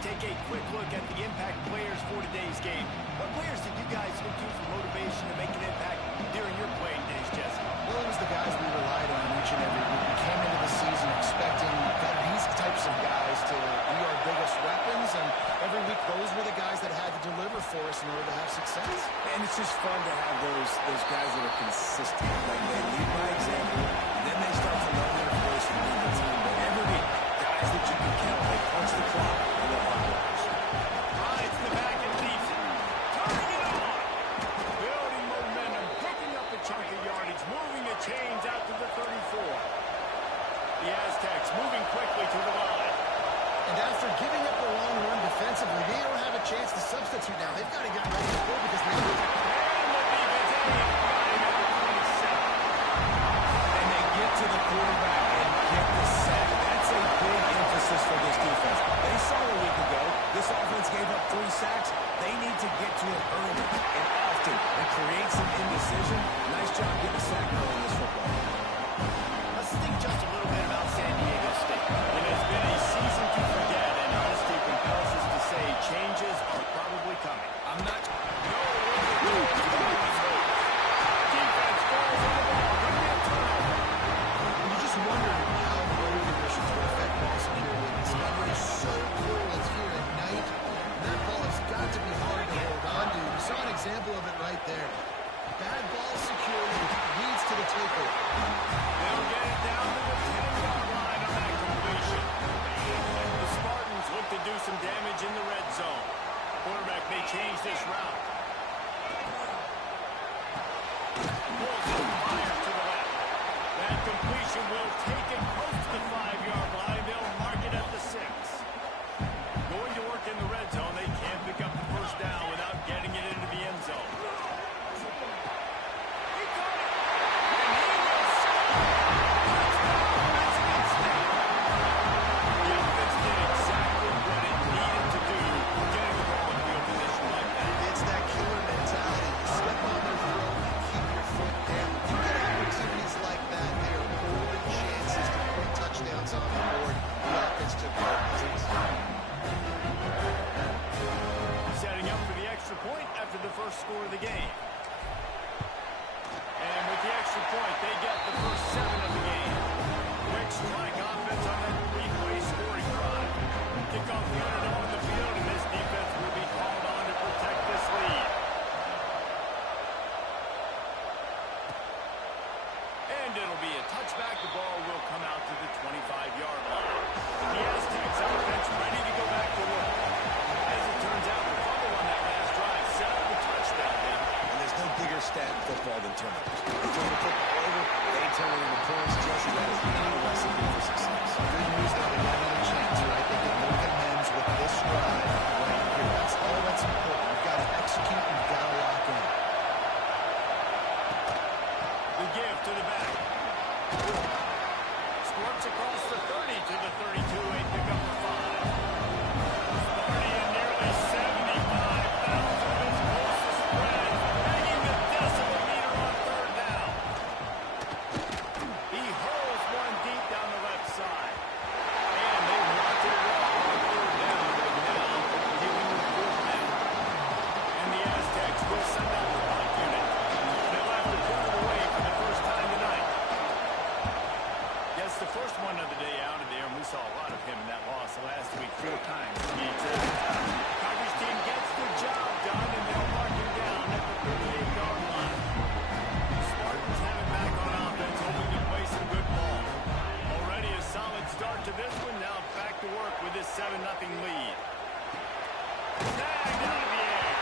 take a quick look at the impact players for today's game. What players did you guys look to for motivation to make an impact during your playing days, Jesse? Well, it was the guys we relied on each and every week. We came into the season expecting these types of guys to be our biggest weapons, and every week those were the guys that had to deliver for us in order to have success. And it's just fun to have those guys that are consistent. Like, they lead by example, and then they start to learn their voice from the team. But every week, guys that you can count, they punch the clock, and they're hard workers. Rides the back and leaves it. Turning it on. Building momentum, picking up a chunk of yardage, moving the chains out to the 34. The Aztecs moving quickly to the line. And after giving up a long run defensively, they don't have a chance to substitute now. They've got to get ready to score because they know. And they get to the quarterback and get the sack. That's a big emphasis for this defense. They saw a week ago, this offense gave up 3 sacks. They need to get to it early and often and create some indecision. Nice job getting a sack early in this football. Let's think just a little bit about San Diego State. It has been a season to forget, and honesty compels us to say changes are probably coming. I'm not... Defense falls on the ball. Could be a turnover. You just wonder how the weather conditions will affect ball security. This weather is so cold. It's here at night. And that ball has got to be hard to hold on to. You saw an example of it right there. Bad ball security leads to the takeover. They'll get it down to the 10-yard line on that completion. The Spartans look to do some damage in the red zone. Quarterback may change this route. Pulls it, fires to the left. That completion will take it close to the 5-yard line. They'll mark it at the 6. Going to work in the red zone. They can't pick up the first down without getting it into the end zone. It's that killer mentality. You step on their throat, you keep your foot down. You get opportunities like that, they are golden chances to put touchdowns on the board. The offense took advantage. Setting up for the extra point after the first score of the game. And with the extra point, they get the first 7 of the game. Quick strike offense on that 3-play scoring drive. Kickoff the underdog in the field, and this defense will be called on to protect this lead. And it'll be a touchback. The ball will come out to the 25-yard line. The Aztecs offense ready to go back to work. As it turns out, the fumble on that last drive set up the touchdown. And there's no bigger stat in football than turnovers. You turn the football over, they turn it into points. Jesse, that is not a recipe for success. Good news though, they got another chance, right? They can make amends with this drive right here. That's all that's important. You've got to execute, you've got to lock in. The give to the back. Squirts across the 30 to the 32. A pick up the 5. Sparty in nearly 75,000 of his closest friends, banging the decibel meter on 3rd down. He hurls one deep down the left side. And they knocked it off on 3rd down, but now dealing with 4th down. And the Aztecs will send out the punt unit. They'll have to put it away for the first time tonight. Yes, the first one of the day out of there, and we saw a lot of him in that loss last week 4 times. Coverage team gets the job done, and they'll mark him down at the 38-yard line. The Spartans have it back on offense, hoping to play some good ball. Already a solid start to this one. Now back to work with this 7-0 lead. Snagged out of the air.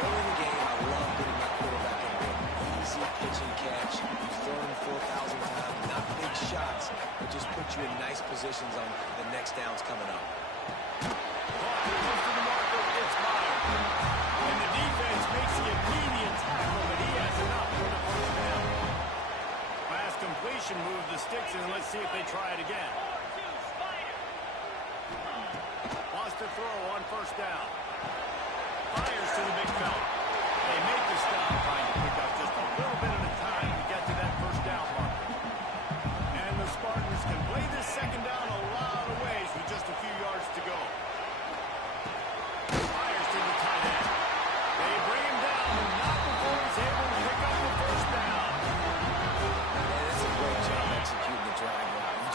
Early in the game, I love getting my quarterback in there. Easy pitch and catch. You've thrown him 4,000 times. Not big shots, but just put you in nice positions on the next downs coming up. Close to the marker, it's Meyer. And the defense makes the immediate tackle, but he has enough for the first down. Last completion moved the sticks, and let's see if they try it again. Wants to throw on 1st down. Fires to the big fella. They make the stop, trying to pick up just a little bit at a time to get to that 1st down marker. And the Spartans can play this 2nd down a lot of ways with just a few yards to go.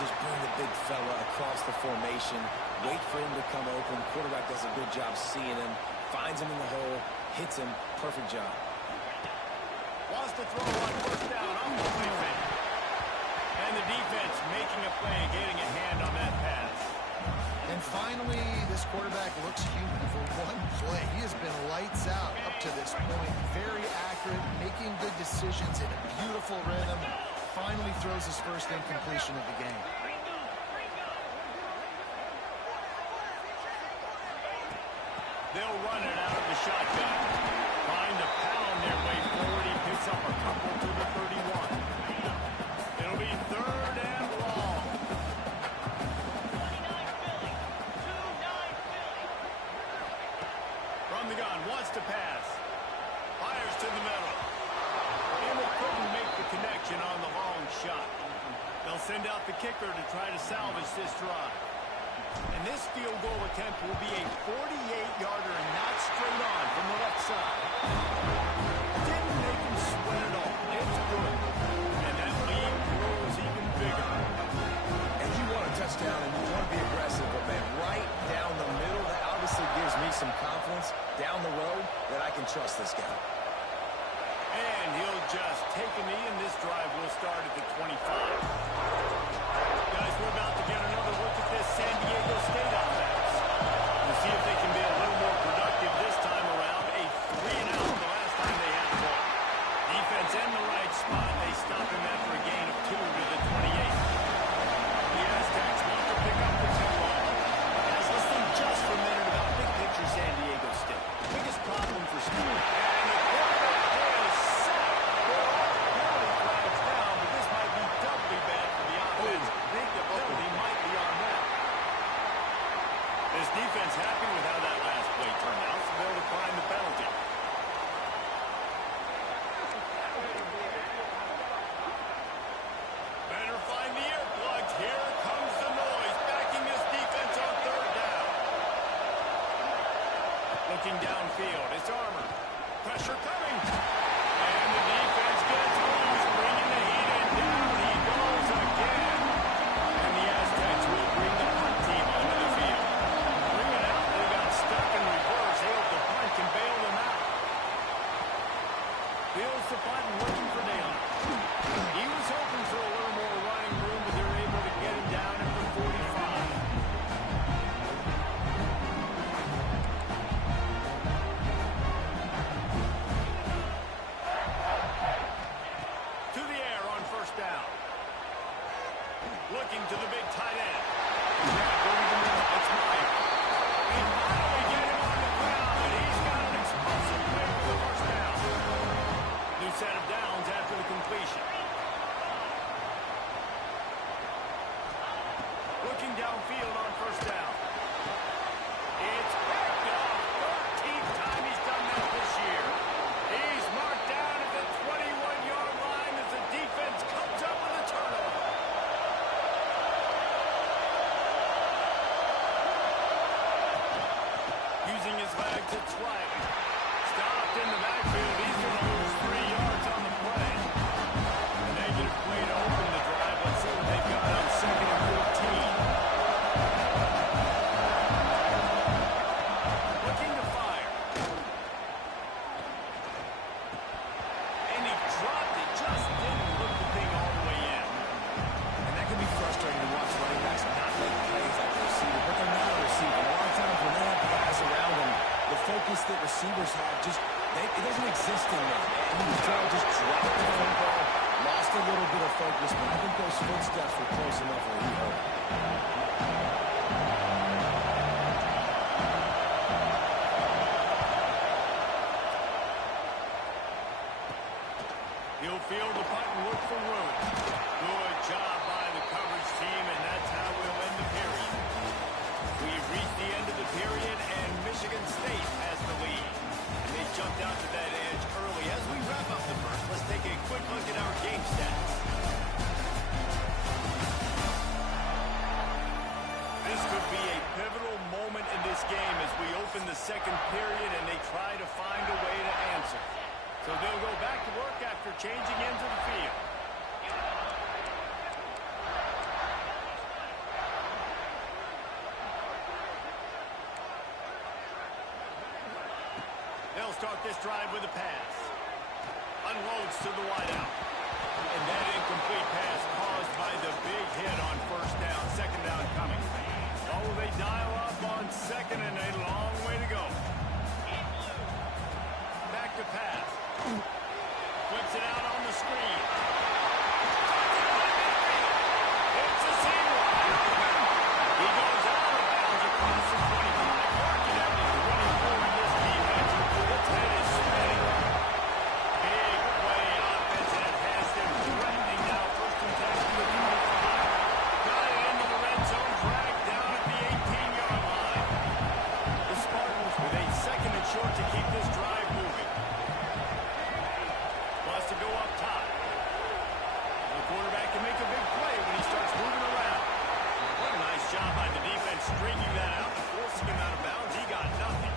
just bring the big fella across the formation, wait for him to come open. Quarterback does a good job seeing him, finds him in the hole, hits him. Perfect job. Wants to throw on first down off the play fake. And the defense making a play, getting a hand on that pass. And finally, this quarterback looks human for one play. He has been lights out up to this point. Very accurate, making good decisions in a beautiful rhythm. Finally throws his first incompletion of the game. They'll run it out of the shotgun. Trying to pound their way forward. He picks up a couple to the 31. It'll be third and long. From the gun, wants to pass. Fires to the middle. And they couldn't make the connection on the long shot. They'll send out the kicker to try to salvage this drive. And this field goal attempt will be a 48-yarder and not straight on from the left side. Didn't make him sweat at all. It's good. And that lead grows even bigger. And you want a touchdown and you want to be aggressive, but man, right down the middle, that obviously gives me some confidence down the road that I can trust this guy. And he'll just take a knee, and this drive will start at the 25. Guys, we're about to get another look at this San Diego State offense. We'll see if they can be a little more productive this time around. A 3-and-out the last time they had the ball. Defense in the right spot. They stop him after a gain of 2 to the 28. The Aztecs want to pick up the tempo. Guys, let's think just for a minute about big picture San Diego State. Biggest problem for school. And the quarterback is set. There are penalty flags down, but this might be doubly bad for the offense. I think the penalty might be on them. This defense happy with how that last play turned out, so they'll decline the penalty. Better find the earplugs. Here comes the noise, backing this defense on third down. Looking downfield, it's Armour. Pressure coming. And the defense gets loose, bringing the heat in. Down he goes again. And the Aztecs will bring the punt team onto the field. Bring it out. They got stuck in reverse. Hailed the punt can bail them out. Fields the punt and looking for Dale. He was hoping for a little more running room, but they're able to get him down at the 45. To the air on first down. Looking to the big tight end. Going to the middle. It's Meyer. They finally get him on the ground, and he's got an explosive play for the first down. New set of downs after the completion. Looking downfield on first down. It's picked off. 13th time he's done that this year. He's marked down at the 21-yard line as the defense comes up with a turnover. Using his legs, it's Riley. Stopped in the backfield. He's going to lose 3 yards on the play. A negative play to open the drive. Let's see what they've got on 2nd and 14. Looking to fire. And he dropped it. Just didn't look the thing all the way in. And that can be frustrating to watch running backs not make plays like the receiver, but they're not a receiver. A lot of times when they have guys around them, the focus that receivers have it doesn't exist in them. And you can tell just dropped the football, lost a little bit of focus, but I think those footsteps were close enough where he hurt. He'll field the punt and look for room. Good job by the coverage team, and that's how we'll end the period. We've reached the end of the period, and Michigan State has the lead. And they jumped out to that edge early. As we wrap up the first, let's take a quick look at our game stats. This could be a pivotal moment in this game as we open the second period and they try to find a way to answer. So they'll go back to work after changing into the field. they'll start this drive with a pass. Unloads to the wideout. And that incomplete pass caused by the big hit on first down. Second down coming. Oh, they dial up on second and a long way to go. Back to pass. Flips it out on the screen. It's a single. He goes out of bounds across the 25. Marking out his 24 in this defense. Its head is spinning. Big play offense, and it has them threatening now. First and 10 to the 25. Got it into the red zone. Dragged down at the 18-yard line. The Spartans with a second and short to keep this drive moving. Wants to go up top. The quarterback can make a big play when he starts moving around. What a nice job by the defense stringing that out and forcing him out of bounds. He got nothing.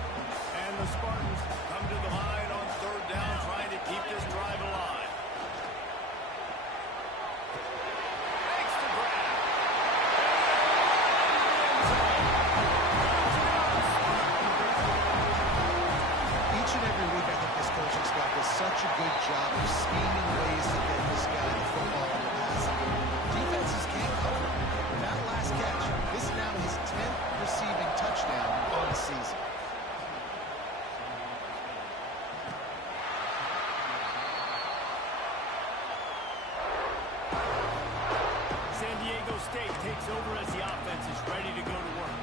And the Spartans come to the line on third down, trying to keep this drive alive. Makes the grab. Each and every week, I think this coaching staff does such a good job of scheming ways to get this guy the football in the passing game. Defenses can't cover. With that last catch, this is now his 10th receiving touchdown on the season. San Diego State takes over as the offense is ready to go to work.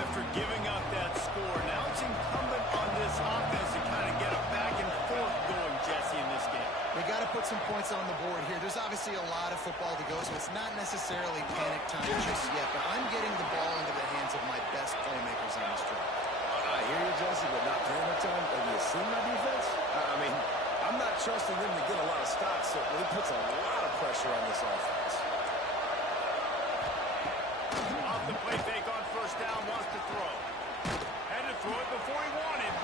After giving up that score, now it's incumbent on this offense to kind of get a back and forth going, Jesse, in this game. They got to put some points on the board here. There's obviously a lot of football to go, so it's not necessarily panic time just yet, but I'm getting the ball into the hands of my best playmakers on this drive. I hear you, Jesse, but not panic time. Have you seen my defense? I mean, I'm not trusting them to get a lot of stops, so it puts a lot of pressure on this offense. Off the play fake on first down, wants to throw. Had to throw it before he wanted.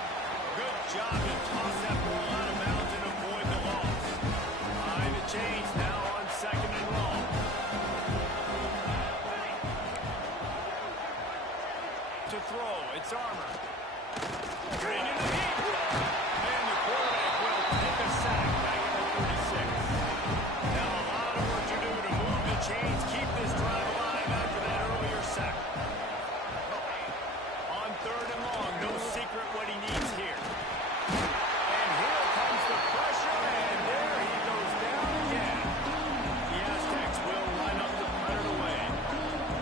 Good job to toss that ball out of bounds and avoid the loss. Behind the chains now on second and long. To throw, it's Armour. Green in the heat. And the quarterback will take a sack back at the 36. Now a lot of work to do to move the chains, keep this drive alive after that earlier sack. On third and long, no secret what he needs here. And here comes the pressure, and there he goes down again. The Aztecs will line up to punt it away.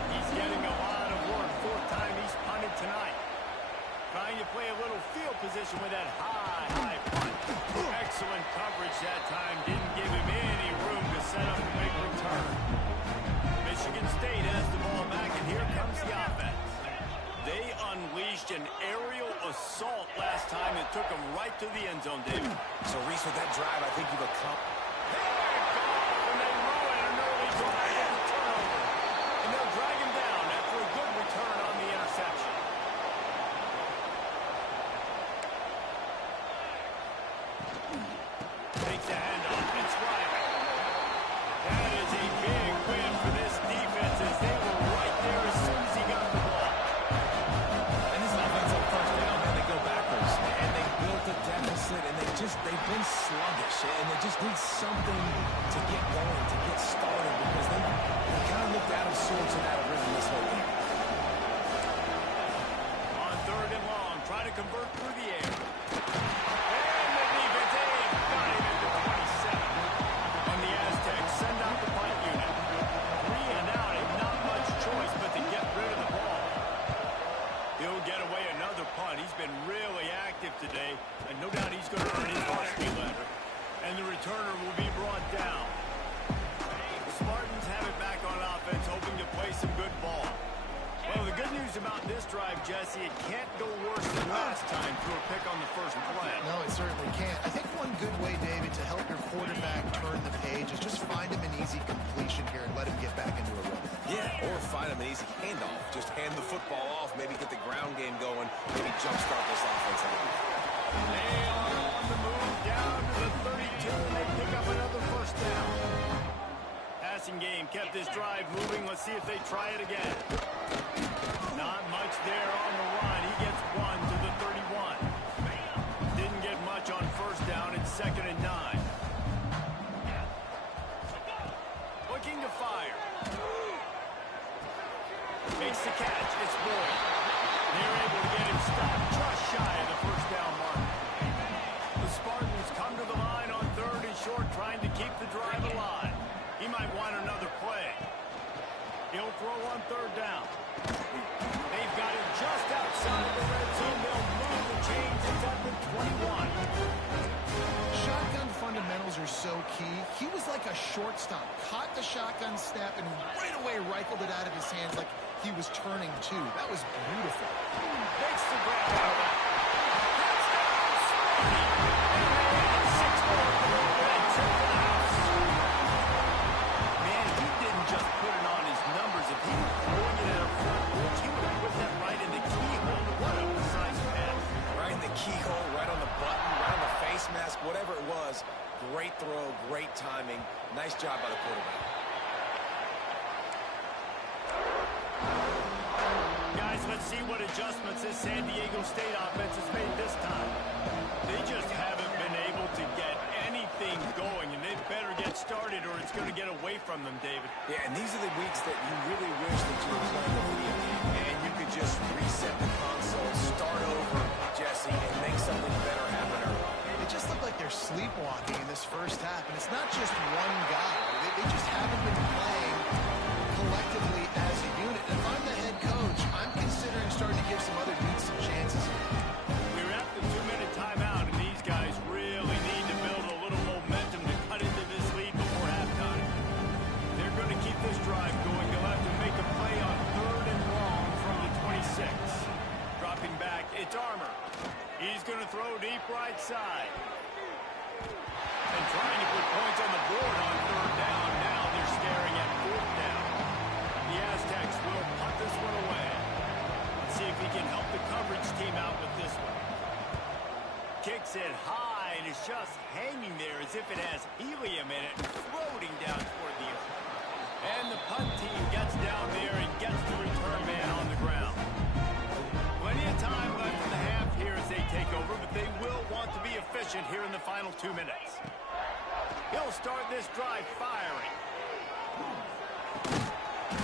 He's getting a lot of work. Fourth time he's punted tonight. Trying to play a little field position with that high punt. Excellent coverage that time. Didn't give him any room to set up a big return. Michigan State has the ball back, and here comes the offense. They unleashed an aerial assault last time. It took them right to the end zone, David. So, Reese, with that drive, I think you've accomplished. And they ruin an early drive with a turnover. And they'll drag him down after a good return on the interception. Takes the handoff. It's Riley. That is a big win for this defense as they were right there as soon as he got the ball. And this offense on first down, man, they go backwards. And they built a deficit, and they've been sluggish. And they just need something to get going, to get started, because they kind of looked out of sorts and out of rhythm this whole game. On third and long, trying to convert through the air. And the defense got him into 27. On the Aztecs, send out the punt unit. 3 and out, and not much choice but to get rid of the ball. He'll get away another punt. He's been really active today, and no doubt he's going to earn his varsity letter. And the returner will be brought down. The Spartans have it back on offense, hoping to play some good ball. Well, the good news about this drive, Jesse, it can't go worse than last time through a pick on the first play. No, it certainly can't. I think one good way, David, to help your quarterback turn the page is just find him an easy completion here and let him get back into a run. Yeah, or find him an easy handoff. Just hand the football off, maybe get the ground game going, maybe jumpstart this offense a little bit. They are on the move down to the 32, and they pick up another first down. Passing game kept this drive moving. Let's see if they try it again. Not much there on the run. He gets one to the 31. 2nd and 9. Looking to fire. Makes the catch. It's Boyd. They're able to get him stopped just shy of the first down mark. The Spartans come to the line on 3rd and short, trying to keep the drive alive. He might want another play. He'll throw on 3rd down. They've got it just outside the red zone. They'll move the chains. It's at the 21. Shotgun fundamentals are so key. He was like a shortstop. Caught the shotgun snap and right away rifled it out of his hands like he was turning two. That was beautiful. Makes the grab out of that. Touchdown, Sparty. And they add 6 more to the red trip to the house. Man, he didn't just put it on his numbers. If he was throwing it at a front porch, he would put that right in the keyhole. What a precise pass. Right in the keyhole, right on the button, right on the face mask, whatever it was. Great throw, great timing. Nice job by the quarterback. Guys, let's see what adjustments this San Diego State offense has made this time. They just haven't been able to get anything going, and they better get started or it's going to get away from them, David. Yeah, and these are the weeks that you really wish that you were playing the video game, and you could just reset the console, start over, Jesse, and make something better happen early. It just looked like they're sleepwalking in this first half, and it's not just one guy. They just haven't been playing collectively as a unit. And if I'm the head coach, I'm considering starting to give some other dudes some chances. We're at the 2-minute timeout, and these guys really need to build a little momentum to cut into this lead before halftime. They're going to keep this drive going. They'll have to make a play on 3rd and long from the 26. Dropping back, it's Armour. He's going to throw deep right side. And trying to put points on the board on 3rd down. Now they're staring at 4th down. The Aztecs will punt this one away. Let's see if he can help the coverage team out with this one. Kicks it high, and it's just hanging there as if it has helium in it, floating down toward the earth. And the punt team gets down there and gets the return man on the ground. Plenty of time left in the half here as they take over, but they will want to be efficient here in the final 2 minutes. He'll start this drive firing.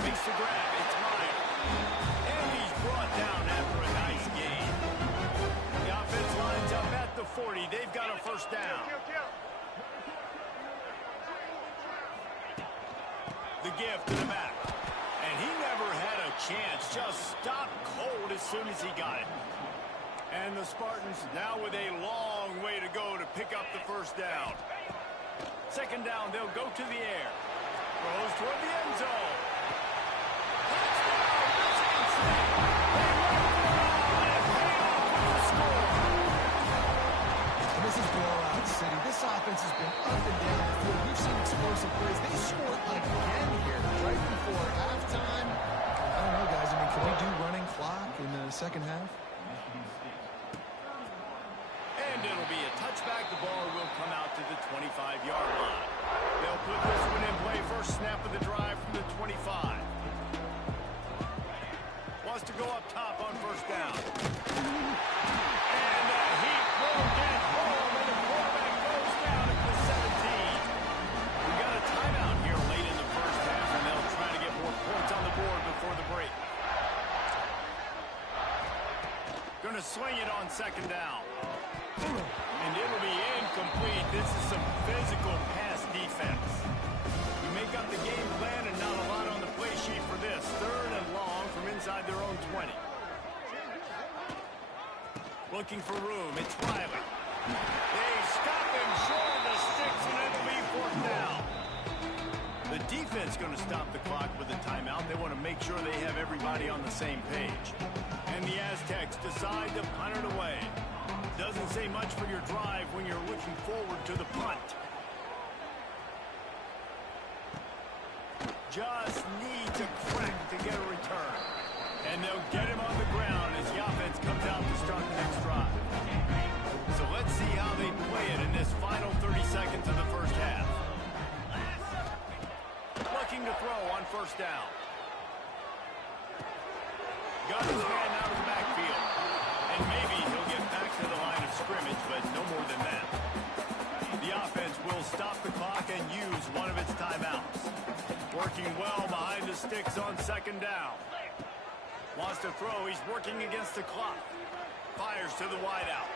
Makes the grab. It's Meyer. And he's brought down after a nice gain. The offense lines up at the 40. They've got a first down. The give to the back. And he never had a chance. Just stopped cold as soon as he got it. And the Spartans now with a long way to go to pick up the first down. 2nd down, they'll go to the air. Throws toward the end zone. Touchdown, Michigan State. They run for it and pay off with the score. And this is blowout city. This offense has been up and down the field. We've seen explosive plays. They scored again here right before halftime. I don't know, guys. I mean, can we do running clock in the second half? And it'll be a touchback. The ball will come out to the 25-yard line. They'll put this one in play. First snap of the drive from the 25. Wants to go up top on 1st down. And heat will get home, and the quarterback goes down at the 17. We got a timeout here late in the first half, and they'll try to get more points on the board before the break. Going to swing it on 2nd down. And it'll be incomplete. This is some physical pass defense. You make up the game plan and not a lot on the play sheet for this. 3rd and long from inside their own 20. Looking for room. It's Riley. They stop him short of the sticks, and it'll be 4th down. The defense going to stop the clock with a timeout. They want to make sure they have everybody on the same page. And the Aztecs decide to punt it away. Doesn't say much for your drive when you're looking forward to the punt. Just needs a crack to get a return. And they'll get him on the ground as the offense comes out to start the next drive. So let's see how they play it in this final 30 seconds of the first half. Looking to throw on 1st down. Got his man out of the backfield. And maybe he'll get back to the line of scrimmage, but no more than that. the clock and use one of its timeouts. Working well behind the sticks on second down. Wants to throw. He's working against the clock. Fires to the wideout.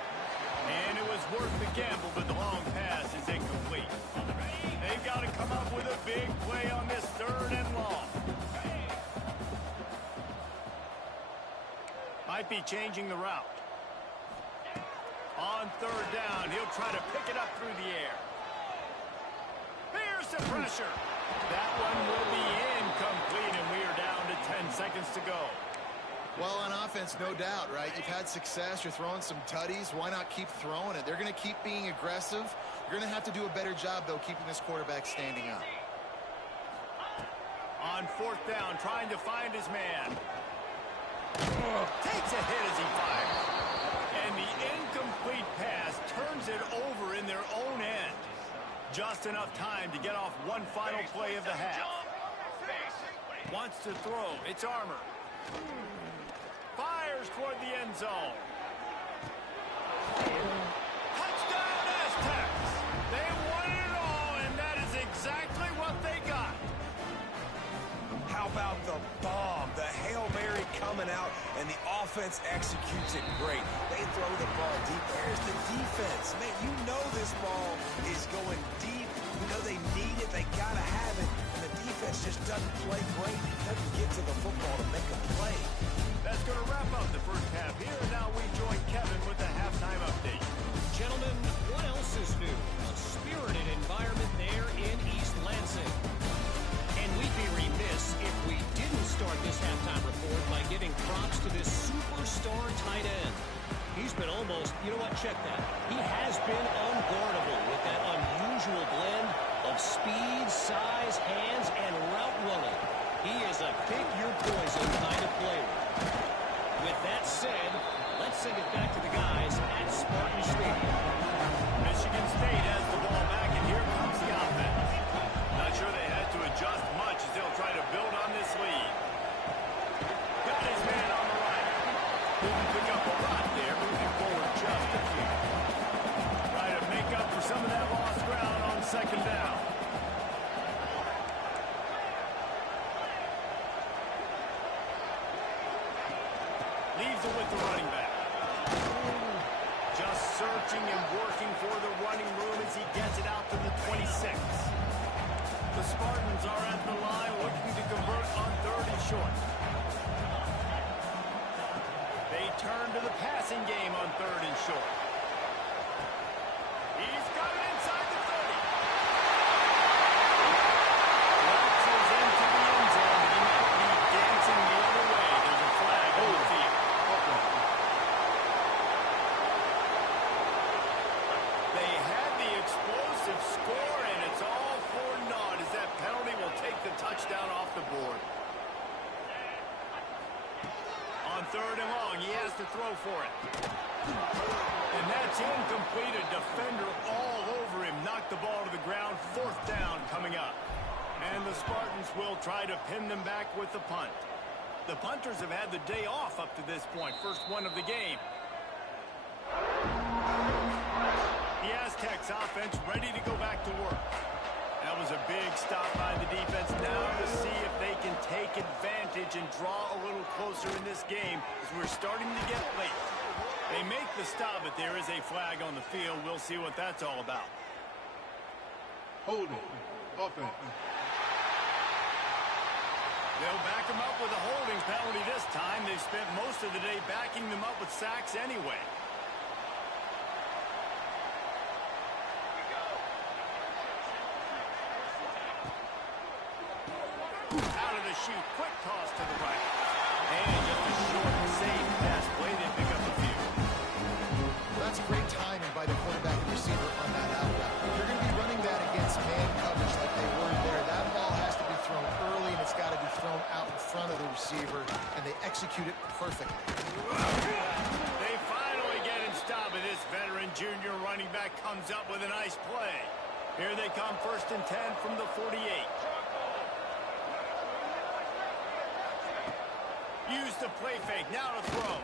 And it was worth the gamble, but the long pass is incomplete. They've got to come up with a big play on this third and long. Might be changing the route. On third down, he'll try to pick it up through the air. Here's the pressure. That one will be incomplete, and we are down to 10 seconds to go. Well, on offense, no doubt, right? You've had success. You're throwing some tutties. Why not keep throwing it? They're going to keep being aggressive. You're going to have to do a better job, though, keeping this quarterback standing up. On fourth down, trying to find his man. Takes a hit as he fires. And the incomplete pass turns it over in their own end. Just enough time to get off one final play of the half. Wants to throw. It's Armour. Fires toward the end zone. Touchdown Aztecs! They won it all, and that is exactly what they got. How about the bomb? The Hail Mary coming out, and the offense executes it great. They throw the ball deep. Where's the defense? Man, you know this ball is going deep. You know they need it. They got to have it. And the defense just doesn't play great. Doesn't get to the football to make a play. That's going to wrap up the first half here. Now we join Kevin with the halftime update. Gentlemen, what else is new? A spirited environment there in East Lansing. And we'd be remiss if we didn't start this halftime report by giving props to this superstar tight end. He's been almost, you know what, check that. He has been unguardable with that unusual blend of speed, size, hands, and route running. He is a pick-your-poison kind of player. With that said, let's send it back to the guys at Spartan Stadium. Michigan State has the ball back, and here comes the offense. Not sure they had to adjust much as they'll try to build on this lead. Got his man on the right. Didn't pick up a lot there, moving forward just a few. Try to make up for some of that lost ground on second down. Leaves it with the running back. Just searching and working for the running room as he gets it out to the 26. The Spartans are at the line looking to convert on third and short. They turn to the passing game on third and short. He's got it inside the 30. Waltzes into the end zone, and he might be dancing the other way. There's a flag on the field. They had the explosive score, and it's all for naught as that penalty will take the touchdown off the board. On third and long, he has to throw for it. And that's incomplete. A defender all over him. Knocked the ball to the ground. Fourth down coming up. And the Spartans will try to pin them back with the punt. The punters have had the day off up to this point. First one of the game. The Aztecs offense ready to go back to work. That was a big stop by the defense. Now to see if they can take advantage and draw a little closer in this game as we're starting to get late. They make the stop, but there is a flag on the field. We'll see what that's all about. Holding. Offense. They'll back them up with a holding penalty this time. They've spent most of the day backing them up with sacks anyway. Out of the chute, quick toss to the right. And just a short, safe pass play. They pick up a few. That's great timing by the quarterback and receiver on that out route. You're going to be running that against man coverage like they were there. That ball has to be thrown early, and it's got to be thrown out in front of the receiver, and they execute it perfectly. They finally get him stopped, and this veteran junior running back comes up with a nice play. Here they come, 1st and 10 from the 48. Use the play fake, now to throw.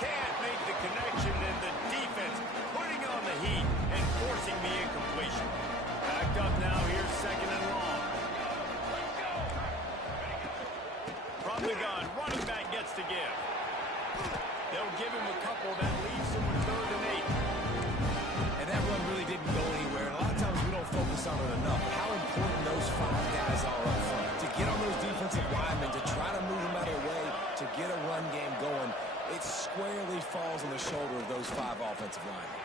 Can't make the connection, and the defense putting on the heat and second and long. From the gun, running back gets to give. They'll give him a couple that leaves him with 3rd and 8. And that run really didn't go anywhere. And a lot of times we don't focus on it enough. How important those 5 guys are up front. To get on those defensive linemen, to try to move them out of the way, to get a run game going, it squarely falls on the shoulder of those 5 offensive linemen.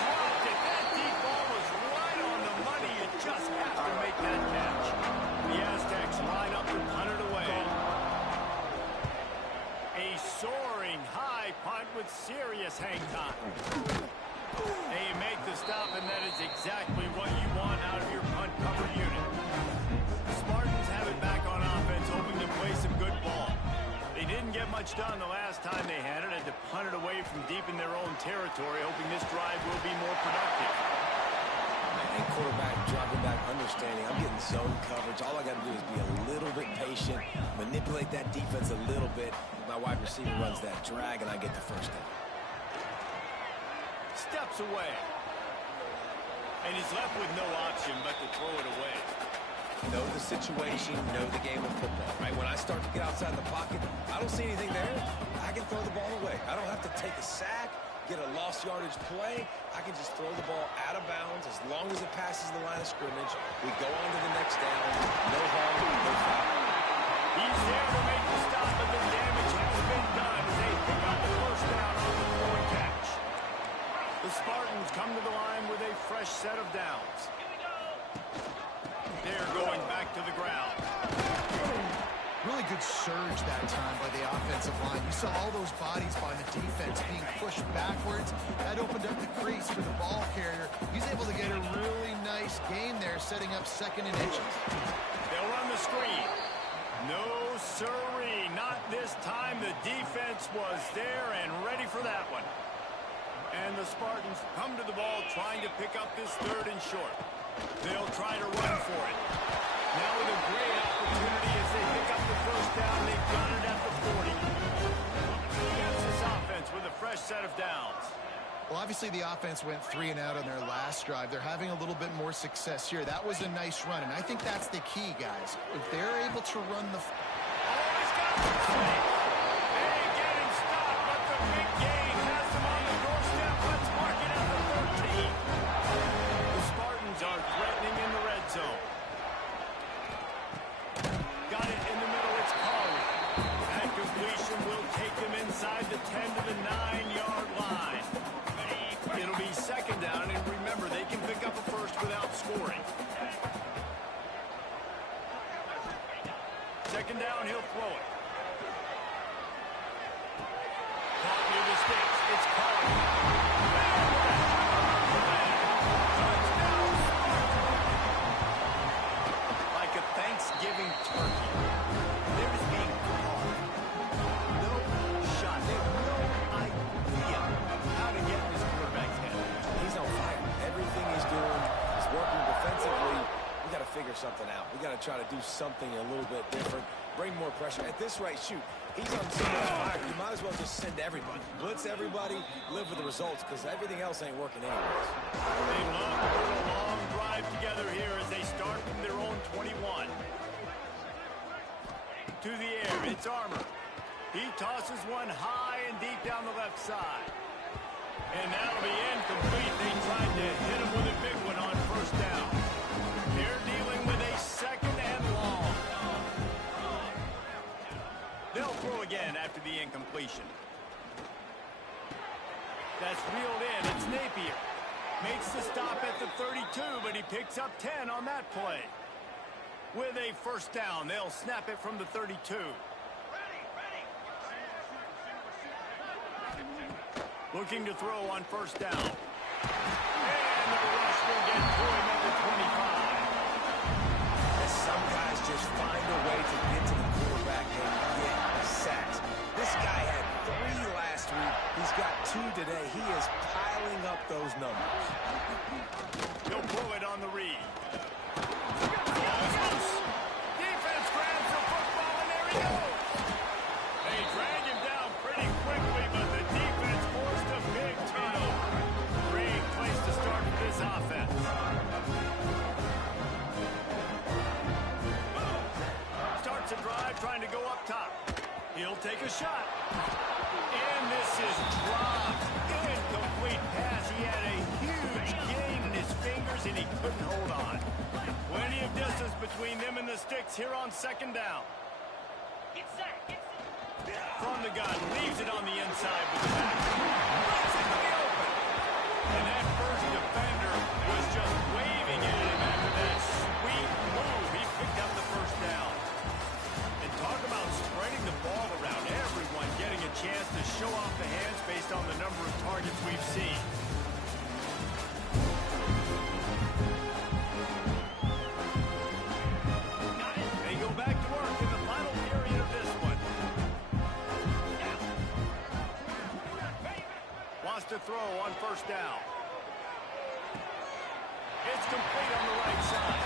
Dropped it. That deep ball was right on the money. You just have to make that catch. The Aztecs line up to punt it away. A soaring high punt with serious hang time. They make the stop, and that is exactly what you want out of your punt cover unit. The Spartans have it back on offense, hoping to play some good ball. They didn't get much done the last time they had it, had to punt it away from deep in their own territory, hoping this drive will be more productive. And quarterback dropping back, understanding I'm getting zone coverage. All I got to do is be a little bit patient, manipulate that defense a little bit. My wide receiver runs that drag, and I get the first down. Steps away. And he's left with no option but to throw it away. Know the situation, know the game of football, right? When I start to get outside the pocket, I don't see anything there. I can throw the ball away. I don't have to take a sack, get a lost yardage play. I can just throw the ball out of bounds as long as it passes the line of scrimmage. We go on to the next down. No harm, no foul. He's there to make the stop, but the damage has been done as they pick up the first down on the throw and catch. The Spartans come to the line with a fresh set of downs. They're going back to the ground. Really good surge that time by the offensive line. You saw all those bodies by the defense being pushed backwards. That opened up the crease for the ball carrier. He's able to get a really nice gain there, setting up 2nd and inches. They'll run the screen. No siree, not this time. The defense was there and ready for that one. And the Spartans come to the ball trying to pick up this 3rd and short. They'll try to run for it. Now with a great opportunity as they pick up the first down. They've got it at the 40. Kansas offense with a fresh set of downs. Well, obviously the offense went 3 and out on their last drive. They're having a little bit more success here. That was a nice run, and I think that's the key, guys. If they're able to run the... He's got the play. They get him stopped, but the big gain has them on the doorstep. Let's mark it at the 13. The Spartans are threatening in the red zone. Got it in the middle. It's Collie. That completion will take them inside the 10 to the 9-yard line. It'll be 2nd down, and remember, they can pick up a first without scoring. 2nd down, he'll throw it. Caught near the sticks. It's Collie. Touchdown, Spartans. Like a Thanksgiving turkey. They're just being caught. No shot. They have no idea how to get this quarterback's head. He's on fire. Everything he's doing is working defensively. We got to figure something out. We got to try to do something a little bit different. Bring more pressure. At this rate, shoot, he's on so much fire. You might as well just send everybody. Blitz everybody, live with the results, because everything else ain't working anyways. They love to put a long drive together here as they start from their own 21. To the air, it's Armour. He tosses one high and deep down the left side. And that'll be incomplete. They tried to hit him with a big one on 1st down. They're dealing with a 2nd and long. They'll throw again after the incompletion. That's reeled in. It's Napier. Makes the stop at the 32, but he picks up 10 on that play. With a 1st down, they'll snap it from the 32. Looking to throw on 1st down. And the rush will get to him at the 25. As some guys just find a way to get to the quarterback and get sacks. This guy had 3 last week. He's got 2 today. He is piling up those numbers. He'll pull it on the read. Ball's loose. Defense grabs the football, and there he goes. They drag him down pretty quickly, but the defense forced a big turnover. Great place to start for this offense. starts a drive trying to go up top. He'll take a shot. And this is dropped. Incomplete pass. He had a huge gain in his fingers, and he couldn't hold on. Plenty of distance between them and the sticks here on second down. From the gun, leaves it on the inside with the back. Runs into the open. And that first defender was just waving at him after that sweet move. He picked up the first down. And talk about spreading the ball around. Everyone getting a chance to show off the hands based on the number of targets we've seen. They go back to work in the final period of this one. Wants to throw on first down. It's complete on the right side.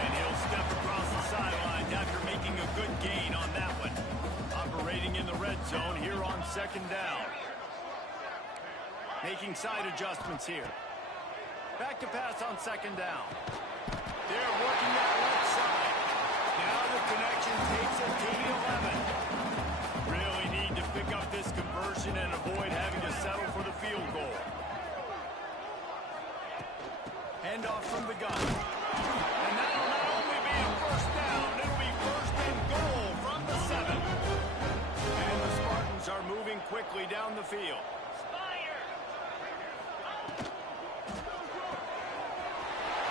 And he'll step across the sidelines after making a good gain on that one. Operating in the red zone here on second down. Making side adjustments here. Back to pass on second down. They're working that left side. Now the connection takes it to the 11. Really need to pick up this conversion and avoid having to settle for the field goal. Handoff from the gun. And that'll not only be a first down, it'll be first and goal from the 7. And the Spartans are moving quickly down the field.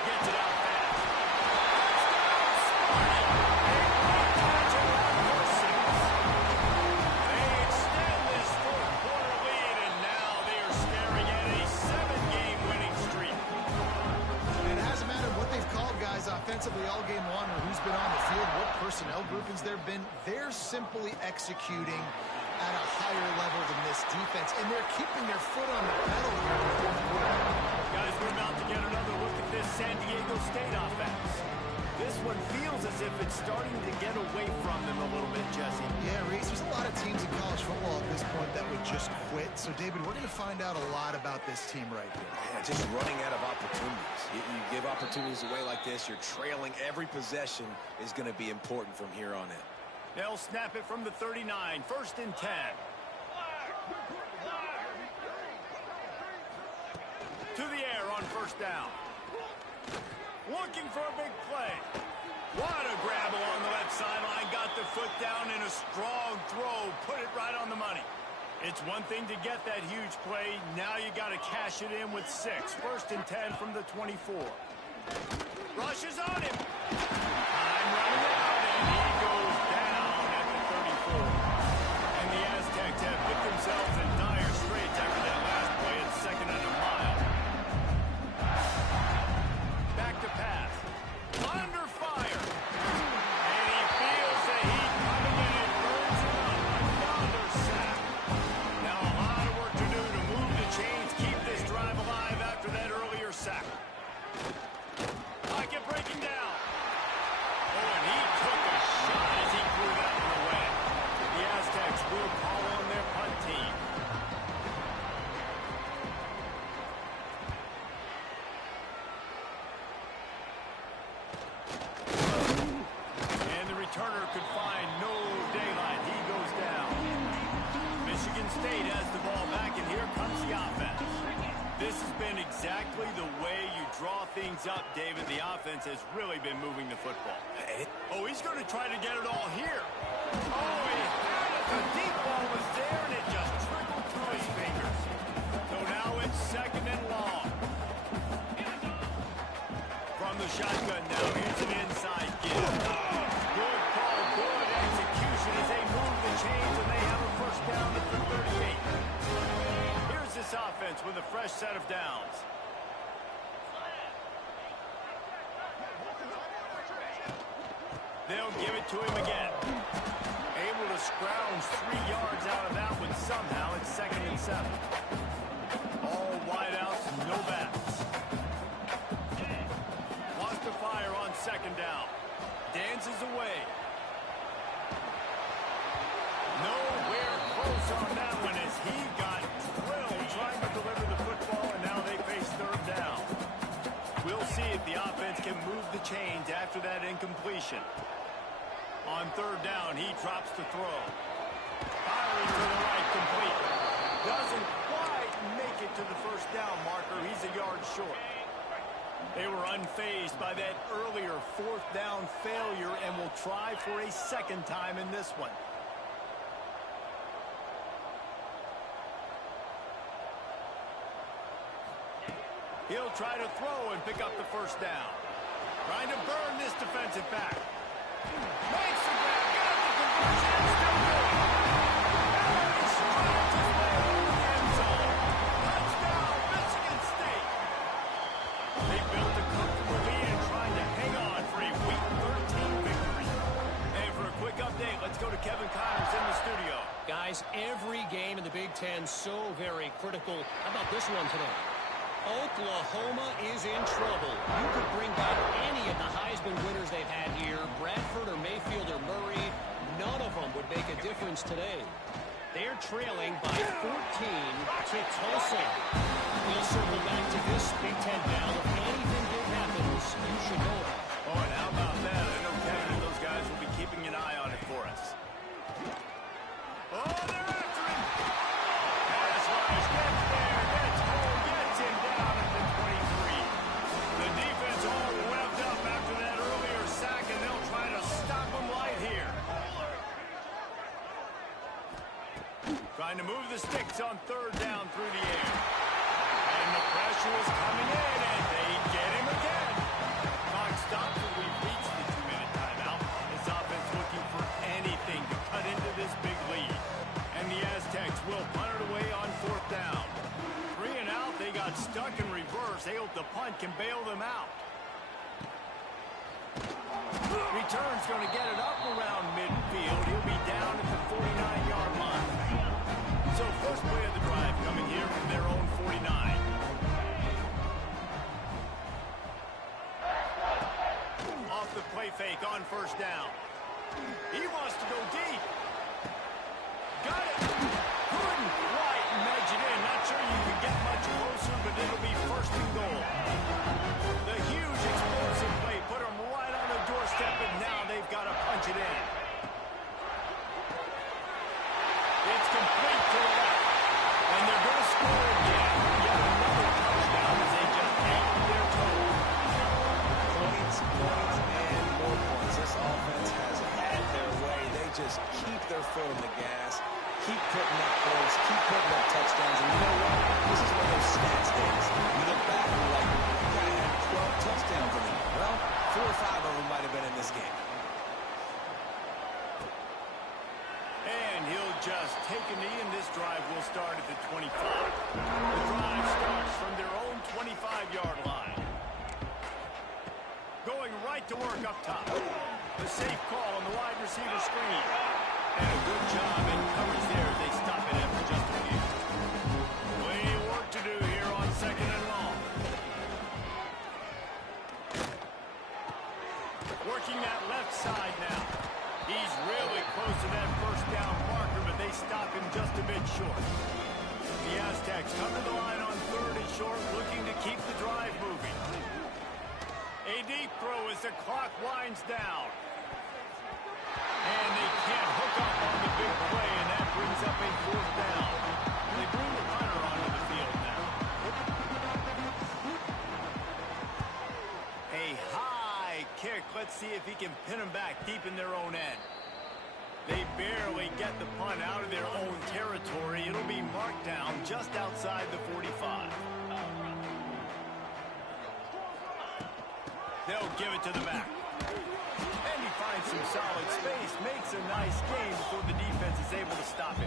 Gets it out fast. They extend this fourth-quarter lead, and now they are staring at a 7-game winning streak. And it hasn't mattered what they've called guys offensively all game long or who's been on the field, what personnel groupings there have been. They're simply executing at a higher level than this defense, and they're keeping their foot on the pedal here in the fourth quarter. Guys, we're about to get another look at this San Diego State offense. This one feels as if it's starting to get away from them a little bit, Jesse. Yeah, Reese, there's a lot of teams in college football at this point that would just quit. So, David, we're going to find out a lot about this team right here. Yeah, just running out of opportunities. You give opportunities away like this, you're trailing. Every possession is going to be important from here on in. They'll snap it from the 39, first and 10. To the air on first down. Looking for a big play. What a grab along the left sideline. Got the foot down in a strong throw. Put it right on the money. It's one thing to get that huge play. Now you got to cash it in with 6. First and 10 from the 24. Rushes on him. Time running out, and he goes down at the 34. And the Aztecs have put themselves in dire straits after that last play at second and a mile. Back to pass. Under fire. And he feels the heat coming in and burns it up. Another sack. Now a lot of work to do to move the chains, keep this drive alive after that earlier sack. Like it breaking down. Oh, and he took a shot as he threw that one away. The Aztecs will call on their punt team. And the returner could find no daylight. He goes down. Michigan State has the ball back, and here comes the offense. This has been exactly the way you draw things up, David. The offense has really been moving the football. Oh, he's going to try to get it all here. Oh, he had it. The deep ball was there, and it just trickled through his fingers. So now it's second and long. From the shotgun now, here's an inside give. Good call, good execution as they move the chains, and they have a first down at the 38. Here's this offense with a fresh set of downs. They'll give it to him again. Able to scrounge 3 yards out of that one somehow. It's second and 7. All wideouts, no backs. Wants to fire on second down. Dances away. Nowhere close on that one as he got drilled trying to deliver the football, and now they face third down. We'll see if the offense can move the chains after that incompletion. On third down, he drops to throw. Firing to the right, complete. Doesn't quite make it to the first down marker. He's a yard short. They were unfazed by that earlier fourth down failure and will try for a second time in this one. He'll try to throw and pick up the first down. Trying to burn this defensive back. Makes the grab, got the conversion, and still good. He strides his way over the end zone. Touchdown, Michigan State. They built a comfortable lead and trying to hang on for a Week 13 victory. And for a quick update, let's go to Kevin Connors in the studio. Guys, every game in the Big Ten so very critical. How about this one today? Oklahoma is in trouble. You could bring back any of the Heisman winners they've had here, Bradford or Mayfield or Murray. None of them would make a difference today. They're trailing by 14 to Tulsa. We'll circle back to this Big Ten battle. If anything big happens, you should know about it. Oh, and how about that? I know Kevin and those guys will be keeping an eye on it for us. Oh, they're after him. Pass rush, gets there, gets home, gets him down at the 23. The defense all revved up after that earlier sack, and they'll try to stop him right here. Trying to move the sticks on third down through the air. And the pressure is coming in, and they get him again. Clock stops as we reach the 2-minute timeout. This offense looking for anything to cut into this big lead. And the Aztecs will punt it away on fourth down. 3 and out, they got stuck in reverse. They hope the punt can bail them out. Return's going to get it up around midfield. He'll be down at the 49-yard line. So first play of the drive coming here from their own 49. Off the play fake on first down. He wants to go deep. Got it. Couldn't quite nudge it in. Not sure you can get much closer, but it'll be first and goal. The huge explosive play put them right on the doorstep, and now they've got to punch it in. It's complete to the left. And they're going to score again. Yet another touchdown as they just anchored their toes. Points, and more points. This offense has had their way. They just keep their foot on the gas, keep putting up points, keep putting up touchdowns. And you know what? This is one of those stats days. You look back and you're like, that guy had 12 touchdowns in him. Well, 4 or 5 of them might have been in this game. And he'll just take a knee, and this drive will start at the 25. The drive starts from their own 25-yard line. Going right to work up top. The safe call on the wide receiver screen. And a good job in coverage there as they stop it after just a few. Plenty of work to do here on second and long. Working that left side now. He's really close to that first down marker, but they stop him just a bit short. The Aztecs come to the line on third and short, looking to keep the drive moving. A deep throw as the clock winds down. And they can't hook up on the big play, and that brings up a fourth down. They bring the punter onto the field now. A high kick. Let's see if he can pin them back deep in their own end. They barely get the punt out of their own territory. It'll be marked down just outside the 45. They'll give it to the back. And he finds some solid space, makes a nice game before the defense is able to stop him.